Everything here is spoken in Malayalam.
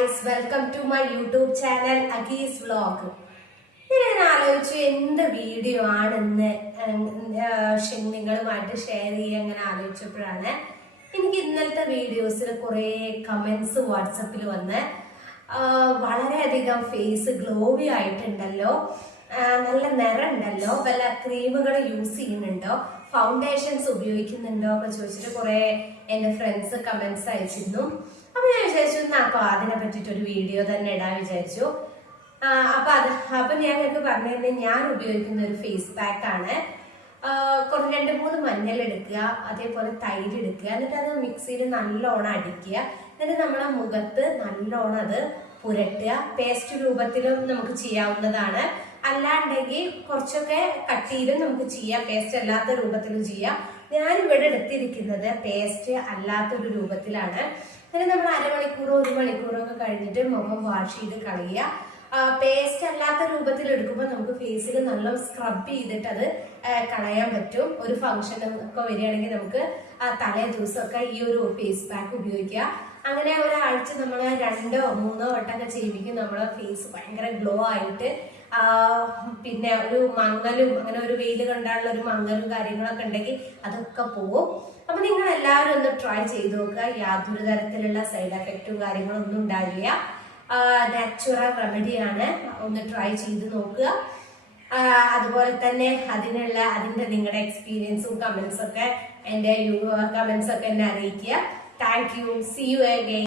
guys, welcome to my YouTube channel Agis Vlog. ഞാൻ ആലോചിച്ചു എന്ത് വീഡിയോ ആണെന്ന് നിങ്ങളുമായിട്ട് ഷെയർ ചെയ്യാൻ അങ്ങനെ ആലോചിച്ചപ്പോഴാണ് എനിക്ക് ഇന്നലത്തെ വീഡിയോസിൽ കുറേ കമന്റ്സ് വാട്സപ്പിൽ വന്ന് വളരെയധികം ഫേസ് ഗ്ലോവി ആയിട്ടുണ്ടല്ലോ, നല്ല നിറമുണ്ടല്ലോ, വല്ല ക്രീമുകൾ യൂസ് ചെയ്യുന്നുണ്ടോ, ഫൗണ്ടേഷൻസ് ഉപയോഗിക്കുന്നുണ്ടോ ഒക്കെ ചോദിച്ചിട്ട് കുറെ എന്റെ ഫ്രണ്ട്സ് കമന്റ്സ് അയച്ചിരുന്നു. അപ്പൊ ഞാൻ വിചാരിച്ചു അപ്പൊ അതിനെ പറ്റിട്ടൊരു വീഡിയോ തന്നെ ഇടാൻ വിചാരിച്ചു. അപ്പൊ ഞാൻ എനിക്ക് പറഞ്ഞു ഞാൻ ഉപയോഗിക്കുന്ന ഒരു ഫേസ് പാക്ക് ആണ്. 2-3 മഞ്ഞൾ എടുക്കുക, അതേപോലെ തൈര് എടുക്കുക, എന്നിട്ട് അത് മിക്സിയിൽ നല്ലോണം അടിക്കുക, എന്നിട്ട് നമ്മളെ മുഖത്ത് നല്ലോണം അത് പുരട്ടുക. പേസ്റ്റ് രൂപത്തിലും നമുക്ക് ചെയ്യാവുന്നതാണ്, അല്ലാണ്ടെങ്കിൽ കുറച്ചൊക്കെ കട്ടിയിലും നമുക്ക് ചെയ്യാം, പേസ്റ്റ് അല്ലാത്ത രൂപത്തിലും ചെയ്യാം. ഞാൻ ഇവിടെ എടുത്തിരിക്കുന്നത് പേസ്റ്റ് അല്ലാത്തൊരു രൂപത്തിലാണ്. എന്നിട്ട് നമ്മൾ 1/2 മണിക്കൂറോ 1 മണിക്കൂറോ ഒക്കെ കഴിഞ്ഞിട്ട് മുഖം വാഷ് ചെയ്ത് കളയുക. പേസ്റ്റ് അല്ലാത്ത രൂപത്തിൽ എടുക്കുമ്പോൾ നമുക്ക് ഫേസിൽ നല്ല സ്ക്രബ് ചെയ്തിട്ട് അത് കളയാൻ പറ്റും. ഒരു ഫംഗ്ഷൻ ഒക്കെ വരികയാണെങ്കിൽ നമുക്ക് തലേ ദിവസമൊക്കെ ഈ ഒരു ഫേസ് പാക്ക് ഉപയോഗിക്കുക. അങ്ങനെ ഒരാഴ്ച നമ്മൾ 2-3 വട്ടമൊക്കെ ചെയ്യിപ്പിക്കും. നമ്മളെ ഫേസ് ഭയങ്കര ഗ്ലോ ആയിട്ട്, പിന്നെ ഒരു മങ്ങലും, അങ്ങനെ ഒരു വെയിൽ കണ്ടാലുള്ള ഒരു മങ്ങലും കാര്യങ്ങളൊക്കെ ഉണ്ടെങ്കിൽ അതൊക്കെ പോകും. അപ്പൊ നിങ്ങൾ എല്ലാവരും ഒന്ന് ട്രൈ ചെയ്ത് നോക്കുക. യാതൊരു തരത്തിലുള്ള സൈഡ് എഫക്റ്റും കാര്യങ്ങളും ഒന്നും ഉണ്ടാവില്ല. നാച്ചുറൽ റെമഡിയാണ്, ഒന്ന് ട്രൈ ചെയ്ത് നോക്കുക. അതുപോലെ തന്നെ അതിന്റെ നിങ്ങളുടെ എക്സ്പീരിയൻസും കമന്റ്സ് ഒക്കെ എന്നെ അറിയിക്കുക. Thank you. See you again.